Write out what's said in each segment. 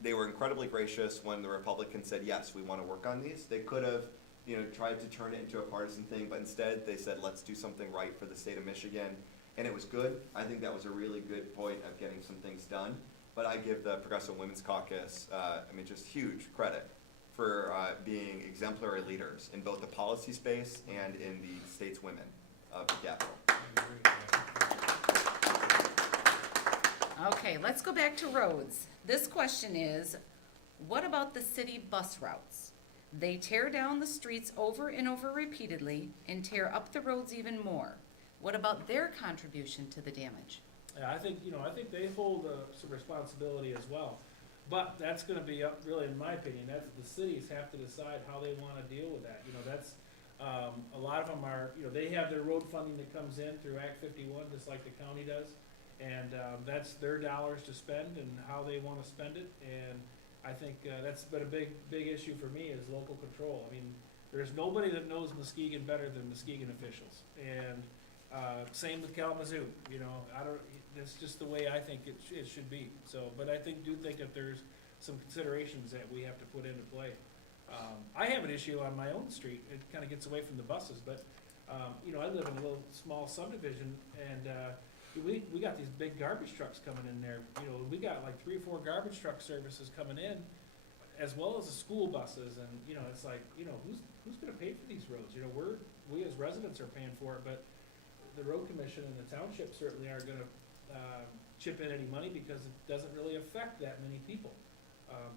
they were incredibly gracious when the Republicans said, yes, we want to work on these. They could have, tried to turn it into a partisan thing, but instead they said, let's do something right for the state of Michigan. And it was good. I think that was a really good point of getting some things done. But I give the Progressive Women's Caucus, just huge credit for being exemplary leaders in both the policy space and in the state's women of the Capitol. Okay, let's go back to roads. This question is, what about the city bus routes? They tear down the streets over and over repeatedly and tear up the roads even more. What about their contribution to the damage? Yeah, I think they hold some responsibility as well. But that's gonna be up, really, in my opinion, that's, the cities have to decide how they wanna deal with that. That's, a lot of them are, they have their road funding that comes in through Act 51, just like the county does. And that's their dollars to spend and how they wanna spend it. And I think that's been a big issue for me, is local control. I mean, there's nobody that knows Muskegon better than Muskegon officials. And same with Kalamazoo, that's just the way I think it should be. So, but I do think that there's some considerations that we have to put into play. I have an issue on my own street. It kind of gets away from the buses, but I live in a little small subdivision, and we got these big garbage trucks coming in there. We got like 3 or 4 garbage truck services coming in, as well as the school buses, and it's like, who's going to pay for these roads? We as residents are paying for it, but the road commission and the township certainly aren't going to chip in any money, because it doesn't really affect that many people.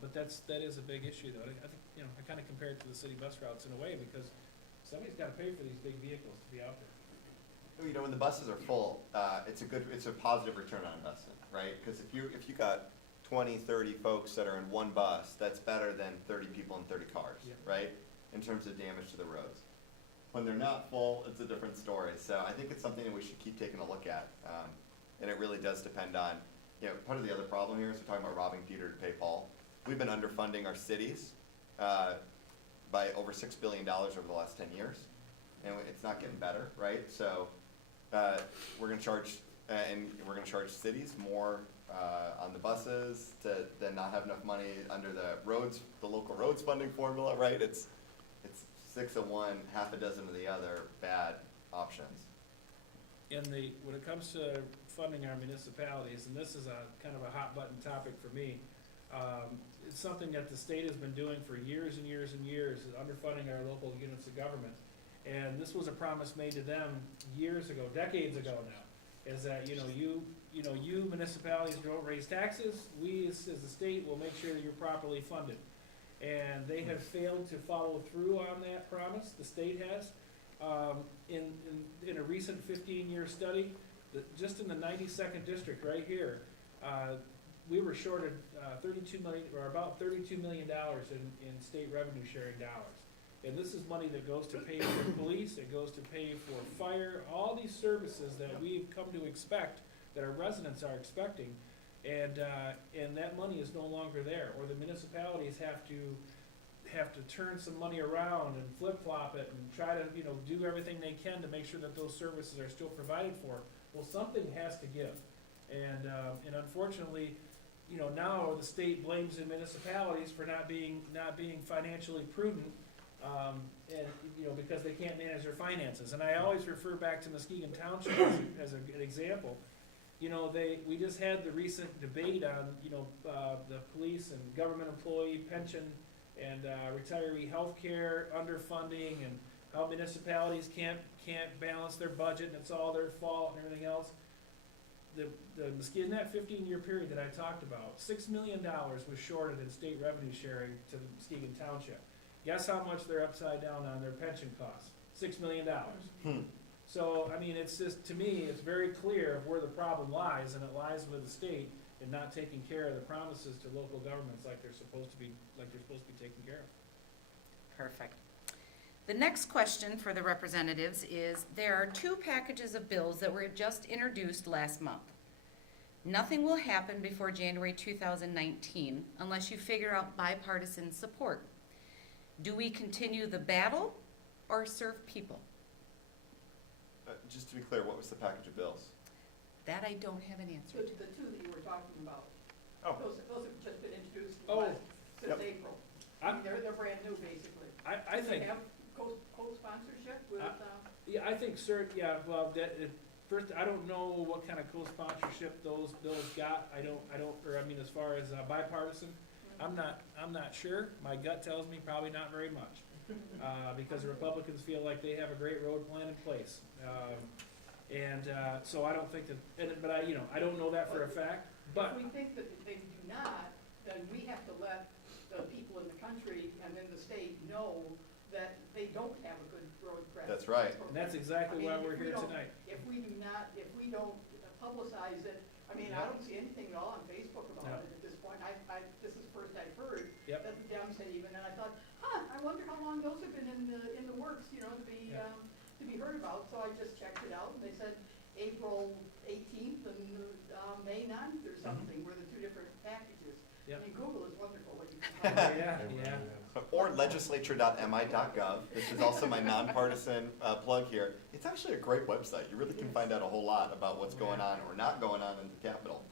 But that is a big issue, though. I think I kind of compare it to the city bus routes in a way, because somebody's got to pay for these big vehicles to be out there. When the buses are full, it's a positive return on investment, right? Because if you got 20, 30 folks that are in one bus, that's better than 30 people in 30 cars, Yeah. right? In terms of damage to the roads. When they're not full, it's a different story. So I think it's something that we should keep taking a look at. And it really does depend on, part of the other problem here is we're talking about robbing Peter to pay Paul. We've been underfunding our cities by over $6 billion over the last 10 years. And it's not getting better, right? So we're going to charge, cities more on the buses to then not have enough money under the local roads funding formula, right? It's 6 of one, half a dozen of the other bad options. When it comes to funding our municipalities, and this is a kind of a hot button topic for me, it's something that the state has been doing for years and years and years, is underfunding our local units of government. And this was a promise made to them years ago, decades ago now, is that, you municipalities don't raise taxes, we as the state will make sure that you're properly funded. And they have failed to follow through on that promise, the state has. In a recent 15-year study, just in the 92nd district right here, we were shorted about $32 million in state revenue sharing dollars. And this is money that goes to pay for police, it goes to pay for fire, all these services that we've come to expect, that our residents are expecting. And that money is no longer there, or the municipalities have to turn some money around and flip-flop it and try to, do everything they can to make sure that those services are still provided for. Well, something has to give. And unfortunately, now the state blames the municipalities for not being financially prudent, and because they can't manage their finances. And I always refer back to Muskegon Township as an example. We just had the recent debate on, the police and government employee pension and retiree health care underfunding, and how municipalities can't balance their budget and it's all their fault and everything else. In that 15-year period that I talked about, $6 million was shorted in state revenue sharing to the Muskegon Township. Guess how much they're upside down on their pension costs? $6 million. So, it's just, to me, it's very clear where the problem lies, and it lies with the state in not taking care of the promises to local governments like they're supposed to be taken care of. Perfect. The next question for the representatives is, there are 2 packages of bills that were just introduced last month. Nothing will happen before January 2019 unless you figure out bipartisan support. Do we continue the battle or serve people? Just to be clear, what was the package of bills? That I don't have an answer to. The 2 that you were talking about. Oh. Those have just been introduced. Oh, they're brand new, basically. I Do think, they have co-sponsorship with, yeah, I think yeah, well, first, I don't know what kind of co-sponsorship those bills got. I don't, or I mean, as far as bipartisan, I'm not sure. My gut tells me probably not very much. Because the Republicans feel like they have a great road plan in place. So I don't think that, but I don't know that for a fact, but. if we think that they do not, then we have to let the people in the country and in the state know that they don't have a good road credit. That's right. And that's exactly why we're here tonight. If we don't publicize it, I mean, I don't see anything at all on Facebook about it at this point. This is the first I've heard Yep. that the Dems had even, and I thought, I wonder how long those have been in the works, to be heard about. So I just checked it out, and they said April 18th and May 9th or something were the two different packages. Yep. I mean, Google is wonderful what you can find. Yeah. Or legislature.mi.gov. This is also my nonpartisan plug here. It's actually a great website. You really can find out a whole lot about what's going on or not going on in the Capitol.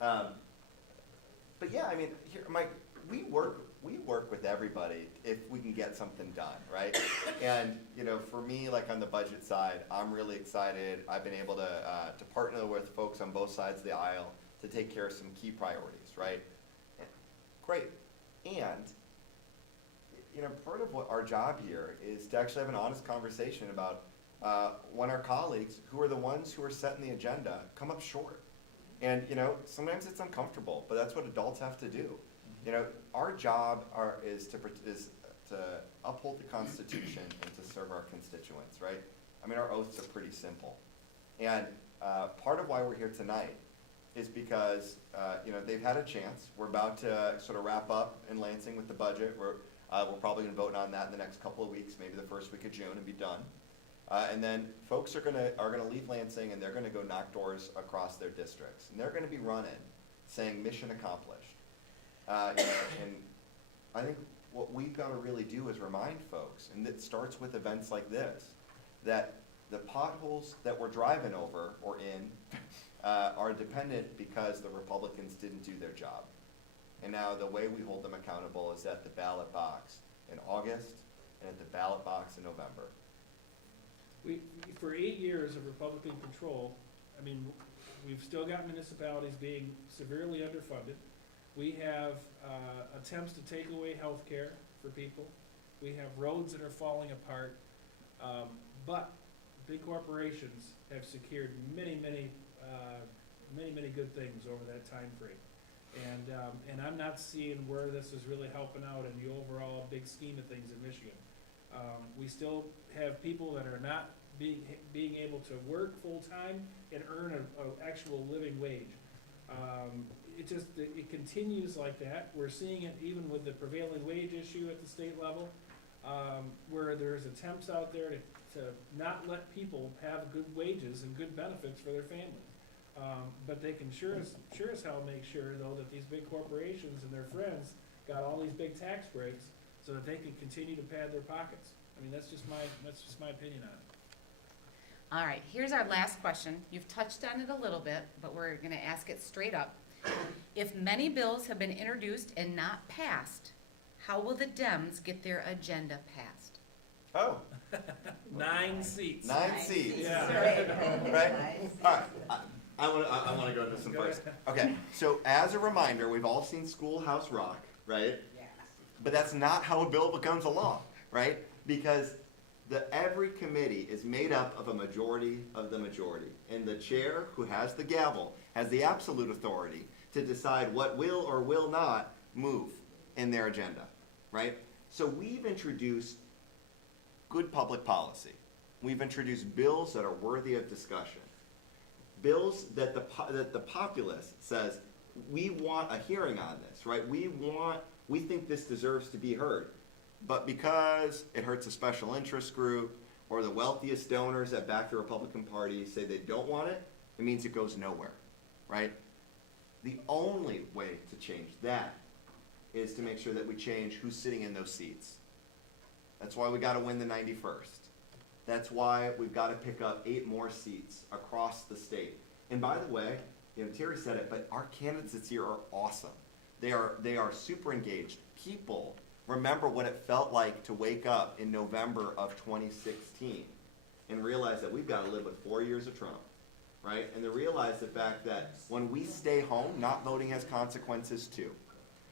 But yeah, I mean, here, Mike, we work with everybody if we can get something done, right? And for me, like on the budget side, I'm really excited. I've been able to partner with folks on both sides of the aisle to take care of some key priorities, right? Great. And part of what our job here is to actually have an honest conversation about when our colleagues, who are the ones who are setting the agenda, come up short. And sometimes it's uncomfortable, but that's what adults have to do. Our job is to uphold the Constitution and to serve our constituents, right? I mean, our oaths are pretty simple. And part of why we're here tonight is because they've had a chance. We're about to sort of wrap up in Lansing with the budget. We're probably going to vote on that in the next couple of weeks, maybe the first week of June, and be done. And then folks are gonna leave Lansing, and they're gonna go knock doors across their districts, and they're gonna be running, saying mission accomplished. And I think what we've got to really do is remind folks, and it starts with events like this, that the potholes that we're driving over or in are dependent because the Republicans didn't do their job. And now the way we hold them accountable is at the ballot box in August and at the ballot box in November. For 8 years of Republican control, I mean, we've still got municipalities being severely underfunded. We have attempts to take away health care for people. We have roads that are falling apart. But big corporations have secured many good things over that time frame. And I'm not seeing where this is really helping out in the overall big scheme of things in Michigan. We still have people that are not being able to work full-time and earn an actual living wage. It continues like that. We're seeing it even with the prevailing wage issue at the state level, where there's attempts out there to not let people have good wages and good benefits for their families. But they can sure as hell make sure, though, that these big corporations and their friends got all these big tax breaks so that they can continue to pad their pockets. I mean, that's just my opinion on it. All right, here's our last question. You've touched on it a little bit, but we're gonna ask it straight up. If many bills have been introduced and not passed, how will the Dems get their agenda passed? Oh, 9 seats. 9 seats. Yeah. Right? All right. I want to go into some first. Okay, so as a reminder, we've all seen Schoolhouse Rock, right? Yes. But that's not how a bill becomes a law, right? Because every committee is made up of a majority of the majority. And the chair, who has the gavel, has the absolute authority to decide what will or will not move in their agenda, right? So we've introduced good public policy. We've introduced bills that are worthy of discussion. Bills that the populace says, we want a hearing on this, right? We think this deserves to be heard. But because it hurts a special interest group or the wealthiest donors that back the Republican Party say they don't want it, it means it goes nowhere, right? The only way to change that is to make sure that we change who's sitting in those seats. That's why we got to win the 91st. That's why we've got to pick up 8 more seats across the state. And by the way, Terry said it, but our candidates this year are awesome. They are super engaged. People remember what it felt like to wake up in November of 2016 and realize that we've got to live with 4 years of Trump, right? And to realize the fact that when we stay home, not voting has consequences too.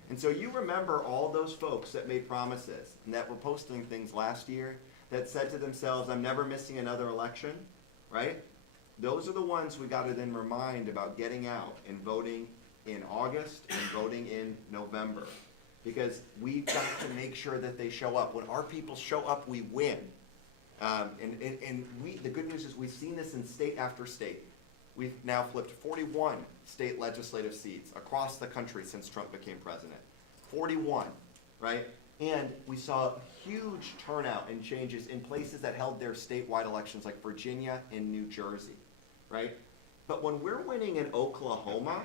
And so you remember all those folks that made promises and that were posting things last year that said to themselves, I'm never missing another election, right? Those are the ones we got to then remind about getting out and voting in August and voting in November. Because we've got to make sure that they show up. When our people show up, we win. The good news is we've seen this in state after state. We've now flipped 41 state legislative seats across the country since Trump became president. 41, right? And we saw huge turnout and changes in places that held their statewide elections like Virginia and New Jersey, right? But when we're winning in Oklahoma,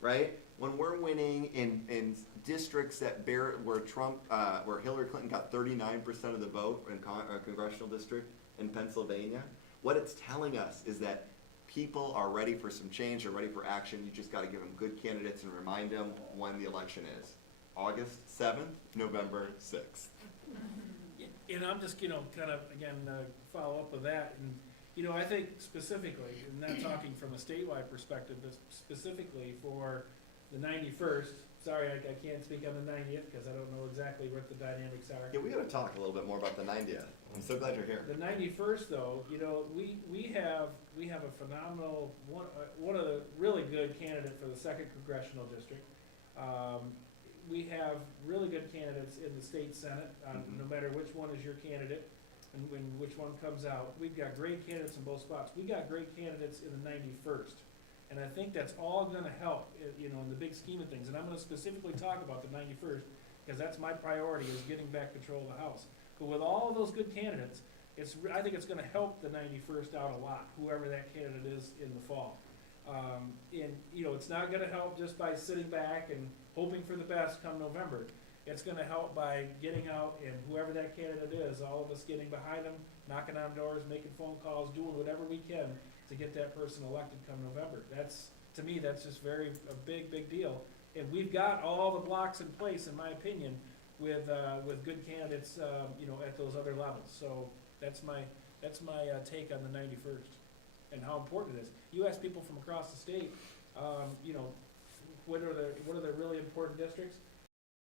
right? When we're winning in districts that where Hillary Clinton got 39% of the vote in a congressional district in Pennsylvania, what it's telling us is that people are ready for some change, they're ready for action. You just got to give them good candidates and remind them when the election is. August 7th, November 6th. And I'm just, kind of, again, follow up with that, and, I think specifically, and not talking from a statewide perspective, but specifically for the 91st, sorry, I can't speak on the 90th, because I don't know exactly what the dynamics are. Yeah, we got to talk a little bit more about the 90th. I'm so glad you're here. The 91st, though, we have a phenomenal, one of the really good candidate for the 2nd Congressional District. We have really good candidates in the state senate, no matter which one is your candidate and which one comes out. We've got great candidates in both spots. We got great candidates in the 91st. And I think that's all gonna help, in the big scheme of things. And I'm gonna specifically talk about the 91st, because that's my priority, is getting back control of the House. But with all of those good candidates, I think it's gonna help the 91st out a lot, whoever that candidate is in the fall. It's not gonna help just by sitting back and hoping for the best come November. It's gonna help by getting out, and whoever that candidate is, all of us getting behind them, knocking on doors, making phone calls, doing whatever we can to get that person elected come November. To me, that's just a big deal. And we've got all the blocks in place, in my opinion, with good candidates, at those other levels. So that's my take on the 91st and how important it is. You ask people from across the state, what are the really important districts?